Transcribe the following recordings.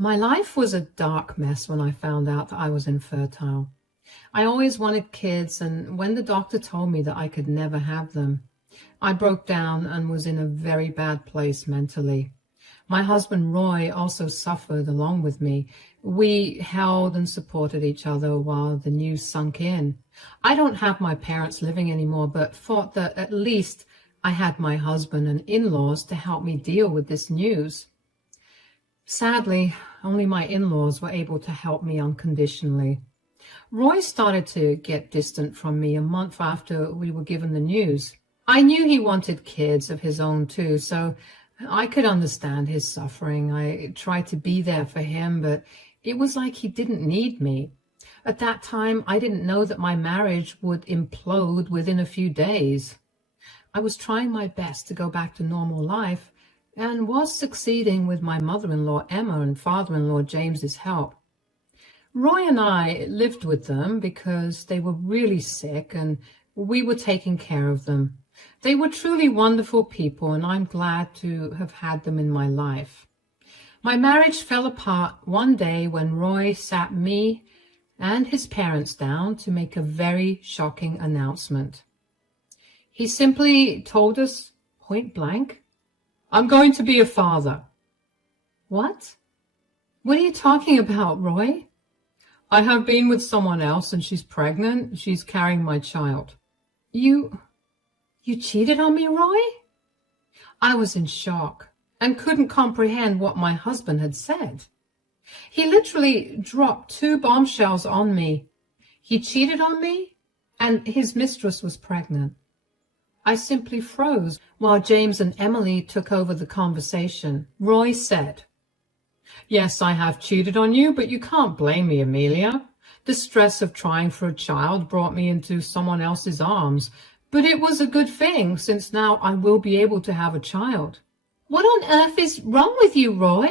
My life was a dark mess when I found out that I was infertile. I always wanted kids, and when the doctor told me that I could never have them, I broke down and was in a very bad place mentally. My husband Roy also suffered along with me. We held and supported each other while the news sunk in. I don't have my parents living anymore, but thought that at least I had my husband and in-laws to help me deal with this news. Sadly, only my in-laws were able to help me unconditionally. Roy started to get distant from me a month after we were given the news. I knew he wanted kids of his own too, so I could understand his suffering. I tried to be there for him, but it was like he didn't need me. At that time, I didn't know that my marriage would implode within a few days. I was trying my best to go back to normal life, and was succeeding with my mother-in-law Emma and father-in-law James's help. Roy and I lived with them because they were really sick and we were taking care of them. They were truly wonderful people, and I'm glad to have had them in my life. My marriage fell apart one day when Roy sat me and his parents down to make a very shocking announcement. He simply told us point blank, "I'm going to be a father." What? What are you talking about, Roy? "I have been with someone else and she's pregnant. She's carrying my child." You cheated on me, Roy? I was in shock and couldn't comprehend what my husband had said. He literally dropped two bombshells on me. He cheated on me and his mistress was pregnant. I simply froze while James and Emily took over the conversation. Roy said, "Yes, I have cheated on you, but you can't blame me, Amelia. The stress of trying for a child brought me into someone else's arms, but it was a good thing since now I will be able to have a child." What on earth is wrong with you, Roy?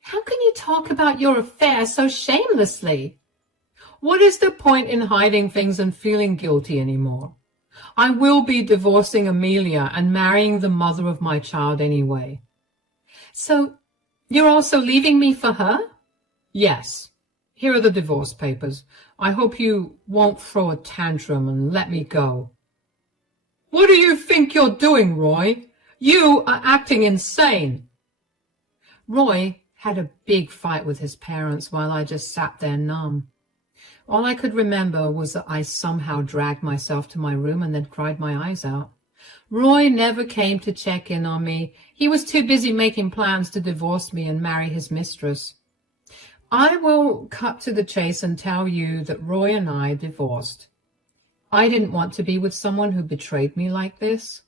How can you talk about your affair so shamelessly? What is the point in hiding things and feeling guilty anymore? I will be divorcing Amelia and marrying the mother of my child anyway. So, you're also leaving me for her? Yes. Here are the divorce papers. I hope you won't throw a tantrum and let me go. What do you think you're doing, Roy? You are acting insane. Roy had a big fight with his parents while I just sat there numb. All I could remember was that I somehow dragged myself to my room and then cried my eyes out. Roy never came to check in on me. He was too busy making plans to divorce me and marry his mistress. I will cut to the chase and tell you that Roy and I divorced. I didn't want to be with someone who betrayed me like this.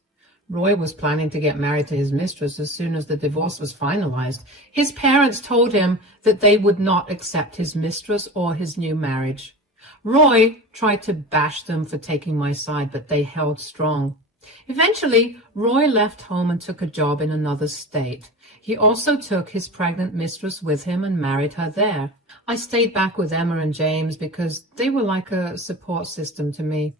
Roy was planning to get married to his mistress as soon as the divorce was finalized. His parents told him that they would not accept his mistress or his new marriage. Roy tried to bash them for taking my side, but they held strong. Eventually, Roy left home and took a job in another state. He also took his pregnant mistress with him and married her there. I stayed back with Emma and James because they were like a support system to me.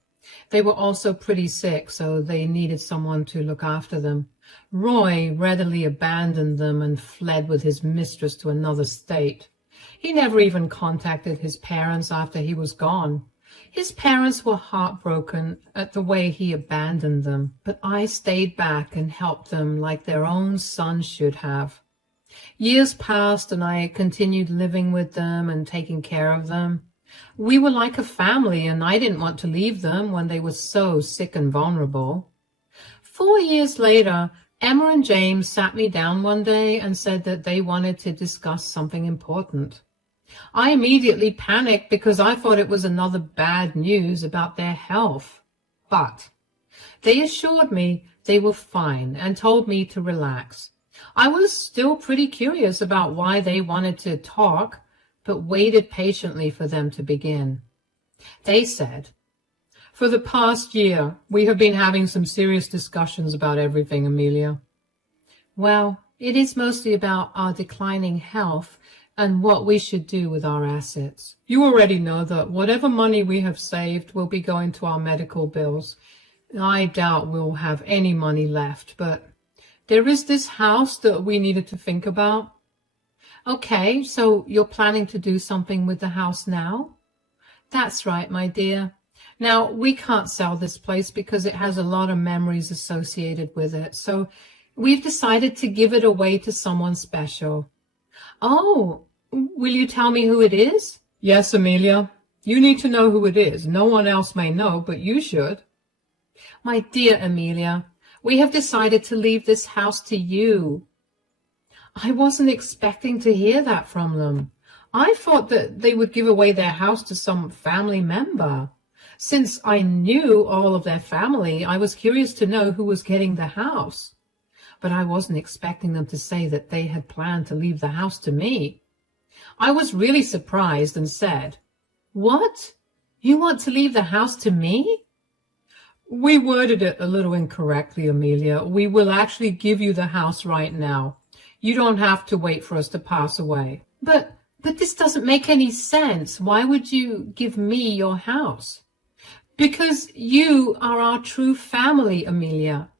They were also pretty sick, so they needed someone to look after them. Roy readily abandoned them and fled with his mistress to another state. He never even contacted his parents after he was gone. His parents were heartbroken at the way he abandoned them, but I stayed back and helped them like their own son should have. Years passed and I continued living with them and taking care of them. We were like a family, and I didn't want to leave them when they were so sick and vulnerable. 4 years later, Emma and James sat me down one day and said that they wanted to discuss something important. I immediately panicked because I thought it was another bad news about their health. But they assured me they were fine and told me to relax. I was still pretty curious about why they wanted to talk, but waited patiently for them to begin. They said, "For the past year, we have been having some serious discussions about everything, Amelia." Well, it is mostly about our declining health and what we should do with our assets. You already know that whatever money we have saved will be going to our medical bills. I doubt we'll have any money left, but there is this house that we needed to think about. Okay, so you're planning to do something with the house now? That's right, my dear. Now, we can't sell this place because it has a lot of memories associated with it, so we've decided to give it away to someone special. Oh, will you tell me who it is? Yes, Amelia. You need to know who it is. No one else may know, but you should. My dear Amelia, we have decided to leave this house to you. I wasn't expecting to hear that from them. I thought that they would give away their house to some family member. Since I knew all of their family, I was curious to know who was getting the house. But I wasn't expecting them to say that they had planned to leave the house to me. I was really surprised and said, "What? You want to leave the house to me?" We worded it a little incorrectly, Amelia. We will actually give you the house right now. You don't have to wait for us to pass away. But this doesn't make any sense. Why would you give me your house? Because you are our true family, Amelia.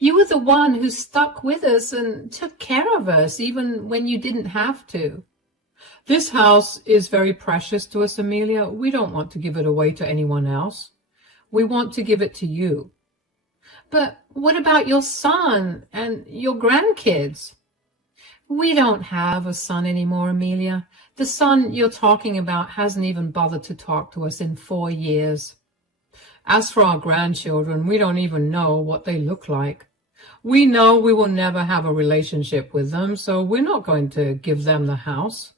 You were the one who stuck with us and took care of us even when you didn't have to. This house is very precious to us, Amelia. We don't want to give it away to anyone else. We want to give it to you. But what about your son and your grandkids? We don't have a son anymore, Amelia. The son you're talking about hasn't even bothered to talk to us in 4 years. As for our grandchildren, we don't even know what they look like. We know we will never have a relationship with them, so we're not going to give them the house.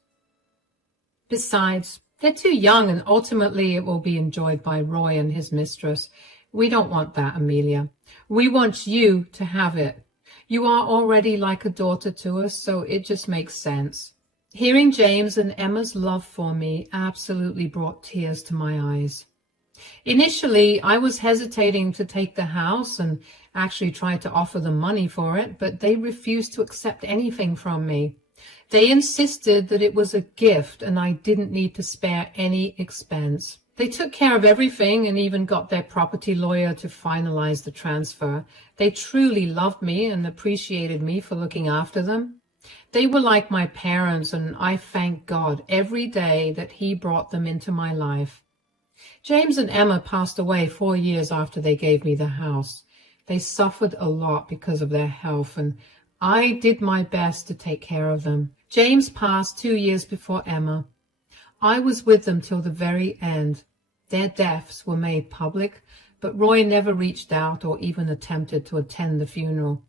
Besides, they're too young, and ultimately it will be enjoyed by Roy and his mistress. We don't want that, Amelia. We want you to have it. You are already like a daughter to us, so it just makes sense. Hearing James and Emma's love for me absolutely brought tears to my eyes. Initially, I was hesitating to take the house and actually tried to offer them money for it, but they refused to accept anything from me. They insisted that it was a gift and I didn't need to spare any expense. They took care of everything and even got their property lawyer to finalize the transfer. They truly loved me and appreciated me for looking after them. They were like my parents, and I thank God every day that He brought them into my life. James and Emma passed away 4 years after they gave me the house. They suffered a lot because of their health, and I did my best to take care of them. James passed 2 years before Emma. I was with them till the very end. Their deaths were made public, but Roy never reached out or even attempted to attend the funeral.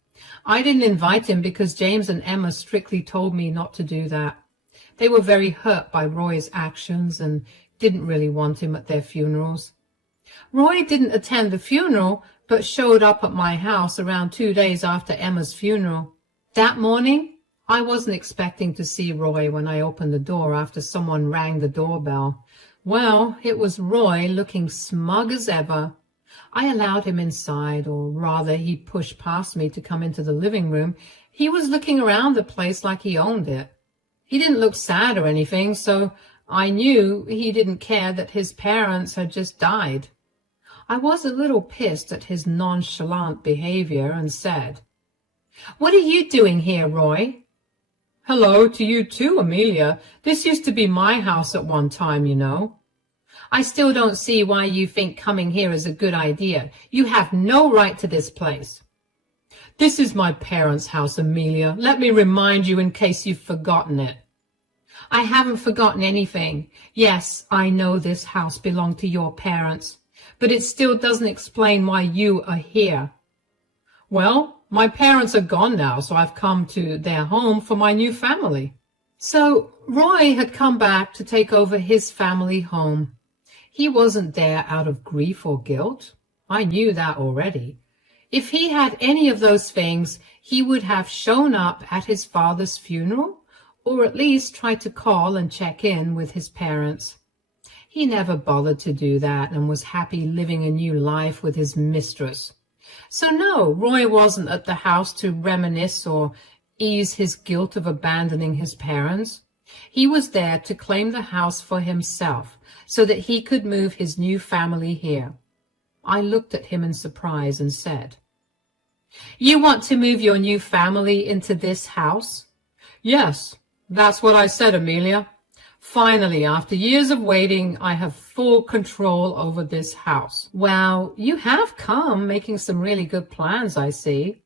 I didn't invite him because James and Emma strictly told me not to do that. They were very hurt by Roy's actions and didn't really want him at their funerals. Roy didn't attend the funeral, but showed up at my house around 2 days after Emma's funeral. That morning, I wasn't expecting to see Roy when I opened the door after someone rang the doorbell. Well, it was Roy, looking smug as ever. I allowed him inside, or rather he pushed past me to come into the living room. He was looking around the place like he owned it. He didn't look sad or anything, so I knew he didn't care that his parents had just died. I was a little pissed at his nonchalant behavior and said, "What are you doing here, Roy?" "Hello to you too, Amelia. This used to be my house at one time, you know." "I still don't see why you think coming here is a good idea. You have no right to this place." "This is my parents' house, Amelia. Let me remind you in case you've forgotten it." "I haven't forgotten anything. Yes, I know this house belonged to your parents, but it still doesn't explain why you are here." "Well, my parents are gone now, so I've come to their home for my new family." So Roy had come back to take over his family home. He wasn't there out of grief or guilt. I knew that already. If he had any of those things, he would have shown up at his father's funeral, or at least tried to call and check in with his parents. He never bothered to do that and was happy living a new life with his mistress. So no, Roy wasn't at the house to reminisce or ease his guilt of abandoning his parents. He was there to claim the house for himself so that he could move his new family here. I looked at him in surprise and said, "You want to move your new family into this house?" "Yes, That's what I said, Amelia. Finally, after years of waiting, I have full control over this house. Well, you have come making some really good plans, I see.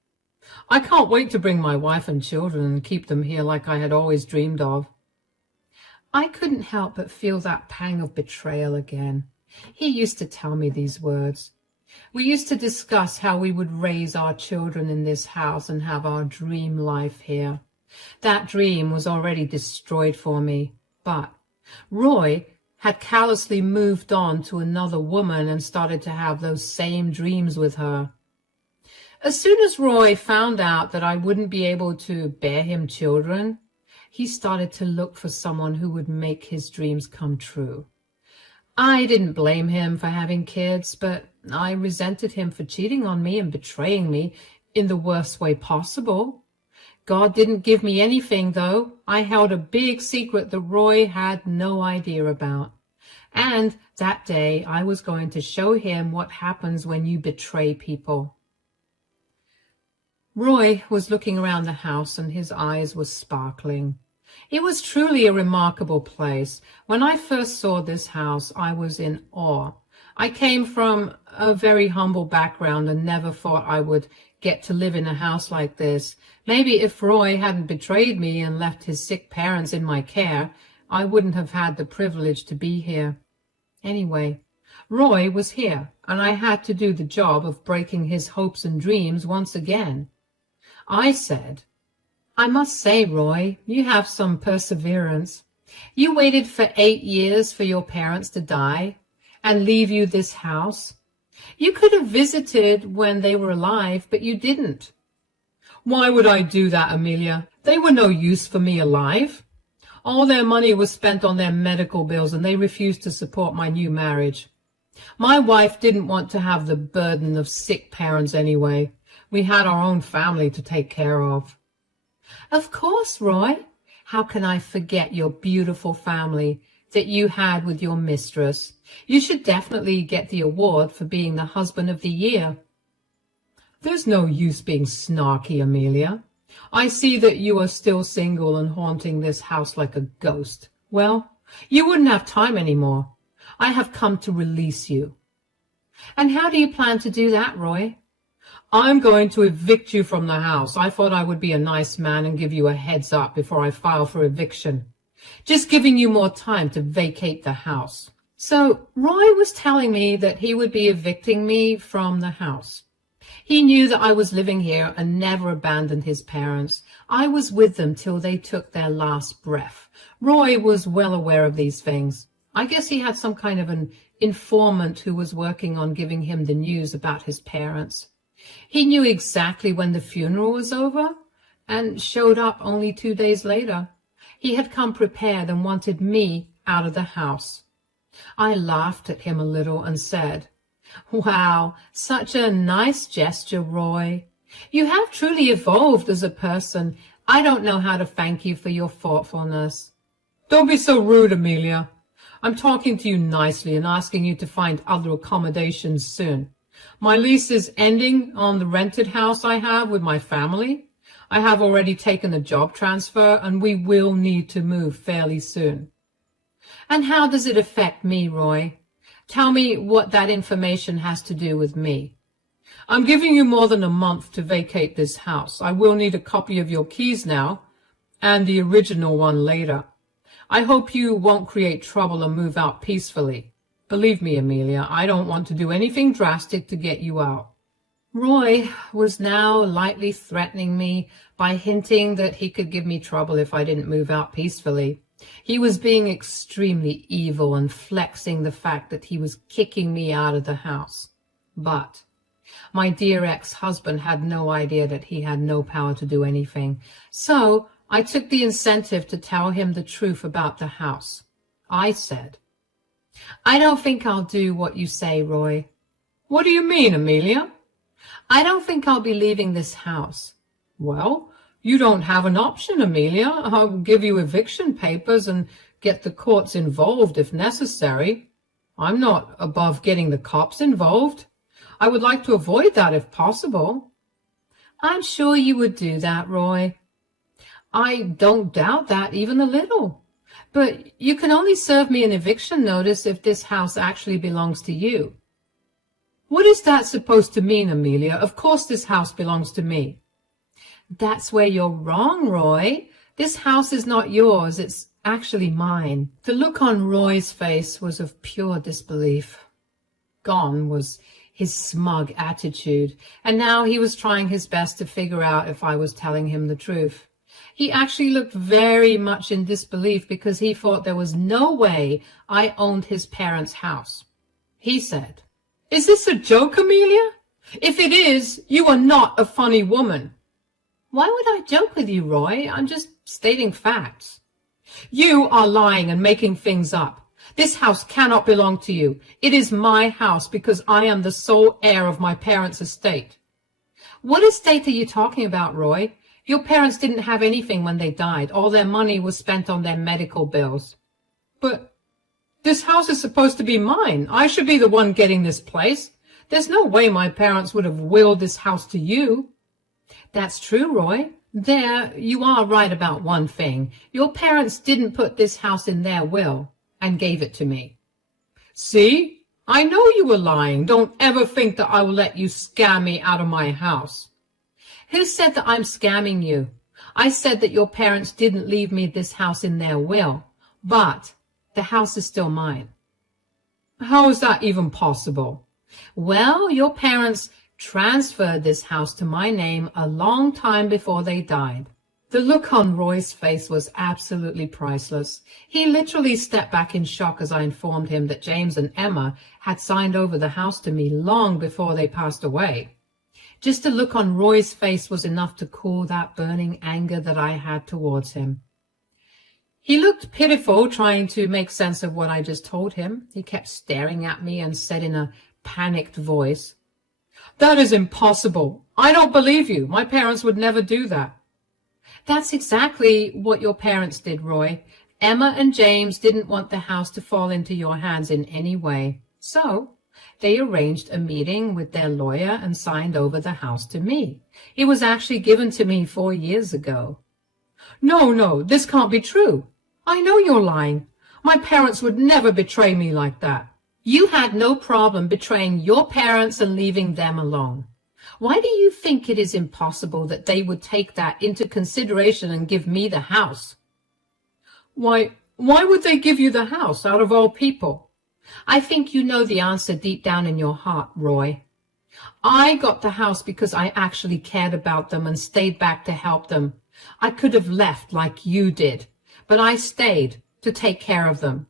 I can't wait to bring my wife and children and keep them here like I had always dreamed of. I couldn't help but feel that pang of betrayal again. He used to tell me these words. We used to discuss how we would raise our children in this house and have our dream life here. That dream was already destroyed for me, but Roy had callously moved on to another woman and started to have those same dreams with her. As soon as Roy found out that I wouldn't be able to bear him children, he started to look for someone who would make his dreams come true. I didn't blame him for having kids, but I resented him for cheating on me and betraying me in the worst way possible. God didn't give me anything, though. I held a big secret that Roy had no idea about. And that day I was going to show him what happens when you betray people. Roy was looking around the house and his eyes were sparkling. It was truly a remarkable place. When I first saw this house, I was in awe. I came from a very humble background and never thought I would get to live in a house like this. Maybe if Roy hadn't betrayed me and left his sick parents in my care, I wouldn't have had the privilege to be here. Anyway, Roy was here, and I had to do the job of breaking his hopes and dreams once again. I said, I must say, Roy, you have some perseverance. You waited for 8 years for your parents to die and leave you this house. You could have visited when they were alive, but you didn't. Why would I do that, Amelia? They were no use for me alive. All their money was spent on their medical bills, and they refused to support my new marriage. My wife didn't want to have the burden of sick parents anyway. We had our own family to take care of. Of course, Roy. How can I forget your beautiful family that you had with your mistress? You should definitely get the award for being the husband of the year. There's no use being snarky, Amelia. I see that you are still single and haunting this house like a ghost. Well, you wouldn't have time anymore. I have come to release you. And how do you plan to do that, Roy? I'm going to evict you from the house. I thought I would be a nice man and give you a heads up before I file for eviction. Just giving you more time to vacate the house. So Roy was telling me that he would be evicting me from the house. He knew that I was living here and never abandoned his parents. I was with them till they took their last breath. Roy was well aware of these things. I guess he had some kind of an informant who was working on giving him the news about his parents. He knew exactly when the funeral was over and showed up only 2 days later. He had come prepared and wanted me out of the house. I laughed at him a little and said, Wow, such a nice gesture, Roy. You have truly evolved as a person. I don't know how to thank you for your thoughtfulness. Don't be so rude, Amelia. I'm talking to you nicely and asking you to find other accommodations soon. My lease is ending on the rented house I have with my family. I have already taken a job transfer and we will need to move fairly soon. And how does it affect me, Roy? Tell me what that information has to do with me. I'm giving you more than a month to vacate this house. I will need a copy of your keys now and the original one later. I hope you won't create trouble and move out peacefully. Believe me, Amelia, I don't want to do anything drastic to get you out. Roy was now lightly threatening me by hinting that he could give me trouble if I didn't move out peacefully. He was being extremely evil and flexing the fact that he was kicking me out of the house. But my dear ex-husband had no idea that he had no power to do anything. So I took the incentive to tell him the truth about the house. I said, I don't think I'll do what you say, Roy. What do you mean, Amelia? I don't think I'll be leaving this house. Well, you don't have an option, Amelia. I'll give you eviction papers and get the courts involved if necessary. I'm not above getting the cops involved. I would like to avoid that if possible. I'm sure you would do that, Roy. I don't doubt that even a little. But you can only serve me an eviction notice if this house actually belongs to you. What is that supposed to mean, Amelia? Of course this house belongs to me. That's where you're wrong, Roy. This house is not yours. It's actually mine. The look on Roy's face was of pure disbelief. Gone was his smug attitude, and now he was trying his best to figure out if I was telling him the truth. He actually looked very much in disbelief because he thought there was no way I owned his parents' house. He said, "Is this a joke, Amelia? If it is, you are not a funny woman." Why would I joke with you, Roy? I'm just stating facts. You are lying and making things up. This house cannot belong to you. It is my house because I am the sole heir of my parents' estate. What estate are you talking about, Roy? Your parents didn't have anything when they died. All their money was spent on their medical bills. But this house is supposed to be mine. I should be the one getting this place. There's no way my parents would have willed this house to you. That's true, Roy. There, you are right about one thing. Your parents didn't put this house in their will and gave it to me. See? I know you were lying. Don't ever think that I will let you scam me out of my house. Who said that I'm scamming you? I said that your parents didn't leave me this house in their will, but the house is still mine. How is that even possible? Well, your parents transferred this house to my name a long time before they died. The look on Roy's face was absolutely priceless. He literally stepped back in shock as I informed him that James and Emma had signed over the house to me long before they passed away. Just the look on Roy's face was enough to cool that burning anger that I had towards him. He looked pitiful, trying to make sense of what I just told him. He kept staring at me and said in a panicked voice, "That is impossible. I don't believe you. My parents would never do that." That's exactly what your parents did, Roy. Emma and James didn't want the house to fall into your hands in any way. So they arranged a meeting with their lawyer and signed over the house to me. It was actually given to me 4 years ago. No, this can't be true. I know you're lying. My parents would never betray me like that. You had no problem betraying your parents and leaving them alone. Why do you think it is impossible that they would take that into consideration and give me the house? Why would they give you the house, out of all people? I think you know the answer deep down in your heart, Roy. I got the house because I actually cared about them and stayed back to help them. I could have left like you did, but I stayed to take care of them.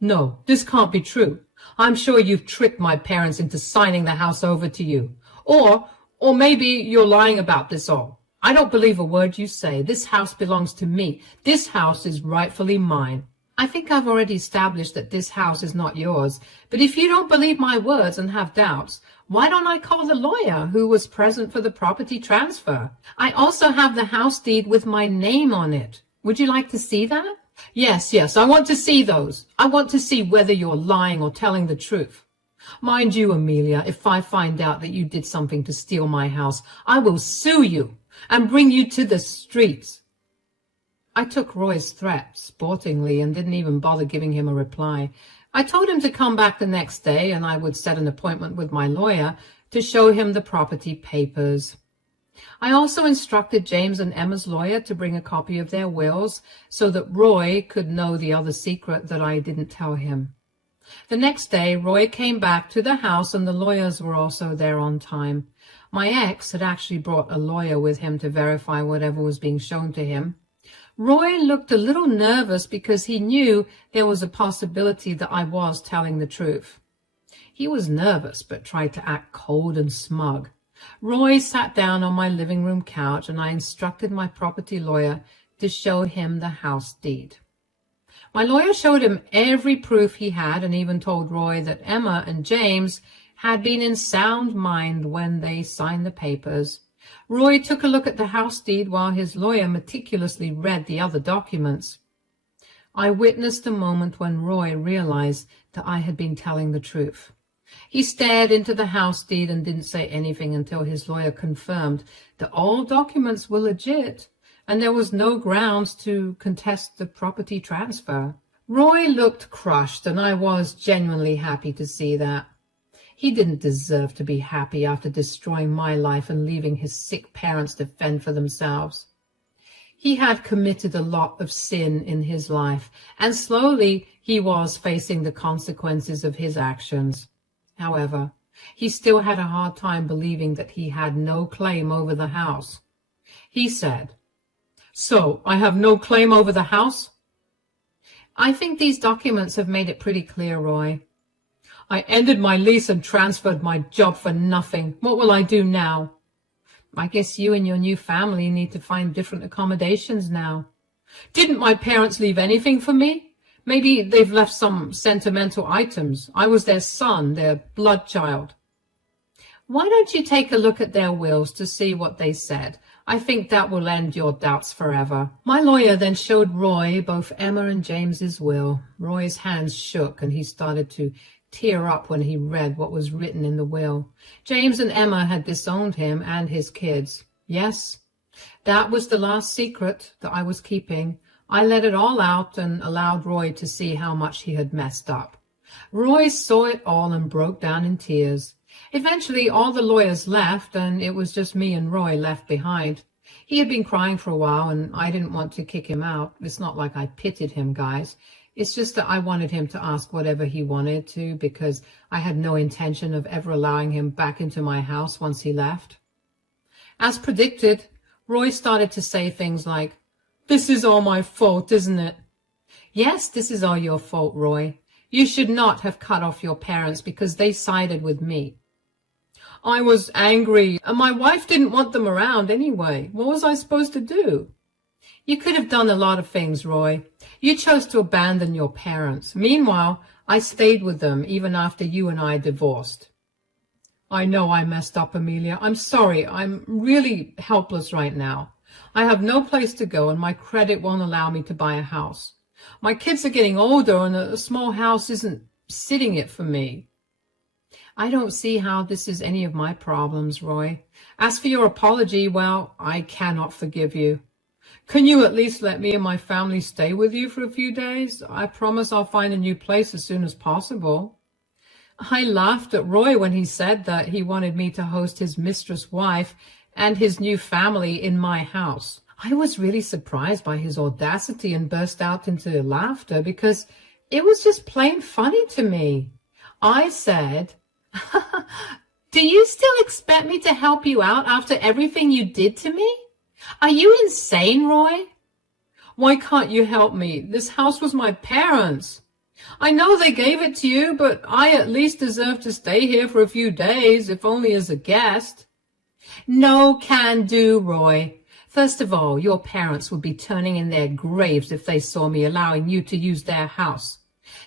No, this can't be true. I'm sure you've tricked my parents into signing the house over to you. Or maybe you're lying about this all. I don't believe a word you say. This house belongs to me. This house is rightfully mine. I think I've already established that this house is not yours. But if you don't believe my words and have doubts, why don't I call the lawyer who was present for the property transfer? I also have the house deed with my name on it. Would you like to see that? Yes, I want to see those. I want to see whether you're lying or telling the truth. Mind you, Amelia, if I find out that you did something to steal my house, I will sue you and bring you to the streets. I took Roy's threat sportingly and didn't even bother giving him a reply. I told him to come back the next day and I would set an appointment with my lawyer to show him the property papers. I also instructed James and Emma's lawyer to bring a copy of their wills so that Roy could know the other secret that I didn't tell him. The next day, Roy came back to the house and the lawyers were also there on time. My ex had actually brought a lawyer with him to verify whatever was being shown to him. Roy looked a little nervous because he knew there was a possibility that I was telling the truth. He was nervous but tried to act cold and smug. Roy sat down on my living room couch and I instructed my property lawyer to show him the house deed. My lawyer showed him every proof he had and even told Roy that Emma and James had been in sound mind when they signed the papers. Roy took a look at the house deed while his lawyer meticulously read the other documents. I witnessed the moment when Roy realized that I had been telling the truth. He stared into the house deed and didn't say anything until his lawyer confirmed that all documents were legit and there was no grounds to contest the property transfer. Roy looked crushed, and I was genuinely happy to see that. He didn't deserve to be happy after destroying my life and leaving his sick parents to fend for themselves. He had committed a lot of sin in his life, and slowly he was facing the consequences of his actions. However, he still had a hard time believing that he had no claim over the house. He said, "So, I have no claim over the house?" "I think these documents have made it pretty clear, Roy." "I ended my lease and transferred my job for nothing. What will I do now?" "I guess you and your new family need to find different accommodations now." "Didn't my parents leave anything for me? Maybe they've left some sentimental items. I was their son, their blood child." "Why don't you take a look at their wills to see what they said? I think that will end your doubts forever." My lawyer then showed Roy both Emma and James's will. Roy's hands shook and he started to tear up when he read what was written in the will. James and Emma had disowned him and his kids. Yes, that was the last secret that I was keeping. I let it all out and allowed Roy to see how much he had messed up. Roy saw it all and broke down in tears. Eventually, all the lawyers left, and it was just me and Roy left behind. He had been crying for a while, and I didn't want to kick him out. It's not like I pitied him, guys. It's just that I wanted him to ask whatever he wanted to, because I had no intention of ever allowing him back into my house once he left. As predicted, Roy started to say things like, "This is all my fault, isn't it?" "Yes, this is all your fault, Roy. You should not have cut off your parents because they sided with me." "I was angry, and my wife didn't want them around anyway. What was I supposed to do?" "You could have done a lot of things, Roy. You chose to abandon your parents. Meanwhile, I stayed with them even after you and I divorced." "I know I messed up, Amelia. I'm sorry. I'm really helpless right now. I have no place to go, and my credit won't allow me to buy a house. My kids are getting older, and a small house isn't sitting it for me." "I don't see how this is any of my problems, Roy. As for your apology, well, I cannot forgive you. Can you at least let me and my family stay with you for a few days? I promise I'll find a new place as soon as possible." I laughed at Roy when he said that he wanted me to host his mistress wife and his new family in my house. I was really surprised by his audacity and burst out into laughter because it was just plain funny to me. I said, "Do you still expect me to help you out after everything you did to me? Are you insane, Roy?" "Why can't you help me? This house was my parents'. I know they gave it to you, but I at least deserve to stay here for a few days, if only as a guest." "No can do, Roy. First of all, your parents would be turning in their graves if they saw me allowing you to use their house.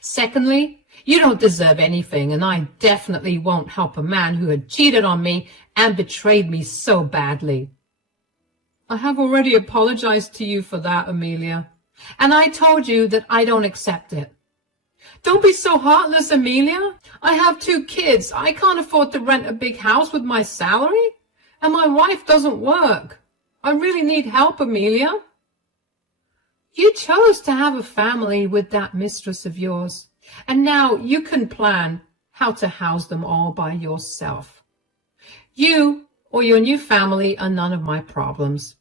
Secondly, you don't deserve anything, and I definitely won't help a man who had cheated on me and betrayed me so badly." "I have already apologized to you for that, Amelia." "And I told you that I don't accept it." "Don't be so heartless, Amelia. I have 2 kids. I can't afford to rent a big house with my salary, and my wife doesn't work. I really need help, Amelia." "You chose to have a family with that mistress of yours, and now you can plan how to house them all by yourself. You or your new family are none of my problems."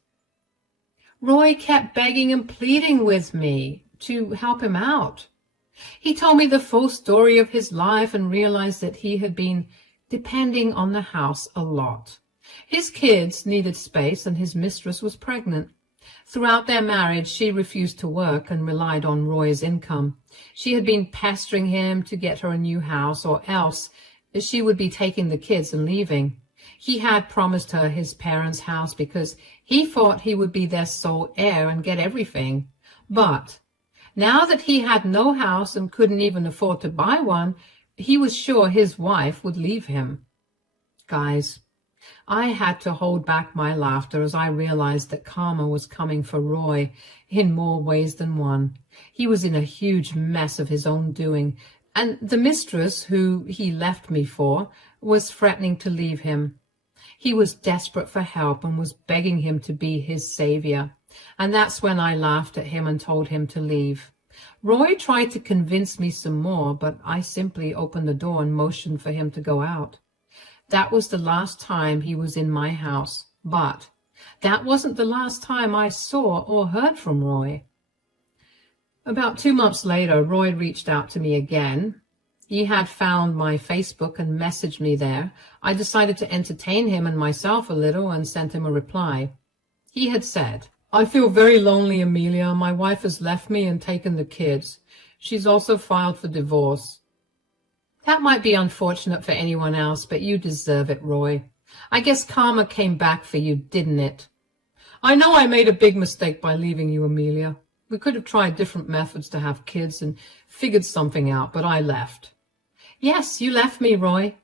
Roy kept begging and pleading with me to help him out. He told me the full story of his life and realized that he had been depending on the house a lot. His kids needed space and his mistress was pregnant. Throughout their marriage, she refused to work and relied on Roy's income. She had been pestering him to get her a new house, or else she would be taking the kids and leaving. He had promised her his parents' house because he thought he would be their sole heir and get everything. But now that he had no house and couldn't even afford to buy one, he was sure his wife would leave him. Guys, I had to hold back my laughter as I realized that karma was coming for Roy in more ways than one. He was in a huge mess of his own doing, and the mistress who he left me for was threatening to leave him. He was desperate for help and was begging him to be his savior. And that's when I laughed at him and told him to leave. Roy tried to convince me some more, but I simply opened the door and motioned for him to go out. That was the last time he was in my house, but that wasn't the last time I saw or heard from Roy. About 2 months later, Roy reached out to me again. He had found my Facebook and messaged me there. I decided to entertain him and myself a little and sent him a reply. He had said, "I feel very lonely, Amelia. My wife has left me and taken the kids. She's also filed for divorce." That might be unfortunate for anyone else, but you deserve it, Roy. I guess karma came back for you, didn't it? I know I made a big mistake by leaving you, Amelia. We could have tried different methods to have kids and figured something out, but I left. Yes, you left me, Roy.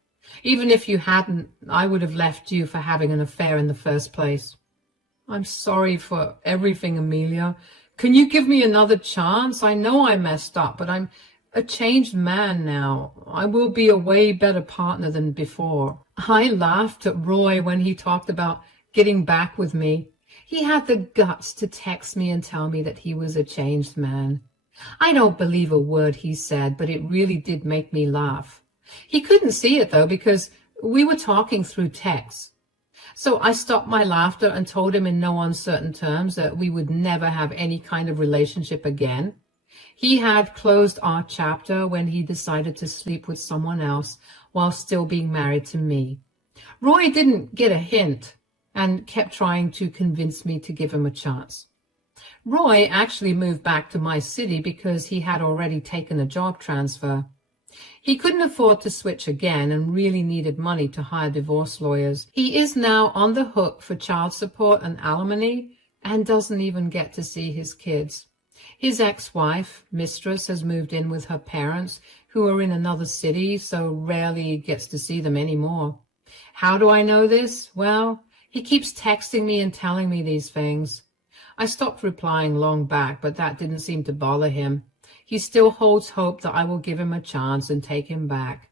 Even if you hadn't, I would have left you for having an affair in the first place. I'm sorry for everything, Amelia. Can you give me another chance? I know I messed up, but I'm a changed man now. I will be a way better partner than before. I laughed at Roy when he talked about getting back with me. He had the guts to text me and tell me that he was a changed man. I don't believe a word he said, but it really did make me laugh. He couldn't see it, though, because we were talking through text. So I stopped my laughter and told him in no uncertain terms that we would never have any kind of relationship again. He had closed our chapter when he decided to sleep with someone else while still being married to me. Roy didn't get a hint and kept trying to convince me to give him a chance. Roy actually moved back to my city because he had already taken a job transfer. He couldn't afford to switch again and really needed money to hire divorce lawyers. He is now on the hook for child support and alimony and doesn't even get to see his kids. His ex-wife, Mistress, has moved in with her parents, who are in another city, so rarely gets to see them anymore. How do I know this? Well, he keeps texting me and telling me these things. I stopped replying long back, but that didn't seem to bother him. He still holds hope that I will give him a chance and take him back.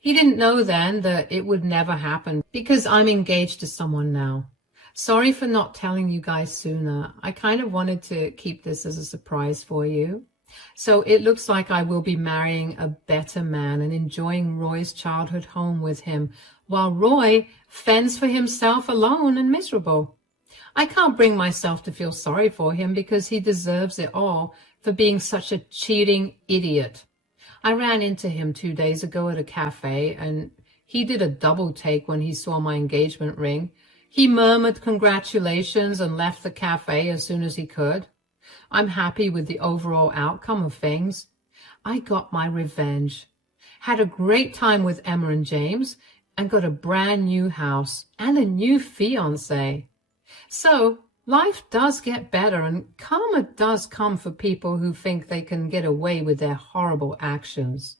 He didn't know then that it would never happen because I'm engaged to someone now. Sorry for not telling you guys sooner. I kind of wanted to keep this as a surprise for you. So it looks like I will be marrying a better man and enjoying Roy's childhood home with him, while Roy fends for himself alone and miserable. I can't bring myself to feel sorry for him because he deserves it all for being such a cheating idiot. I ran into him 2 days ago at a cafe, and he did a double take when he saw my engagement ring. He murmured congratulations and left the cafe as soon as he could. I'm happy with the overall outcome of things. I got my revenge, had a great time with Emma and James, and got a brand new house and a new fiancé. So life does get better, and karma does come for people who think they can get away with their horrible actions.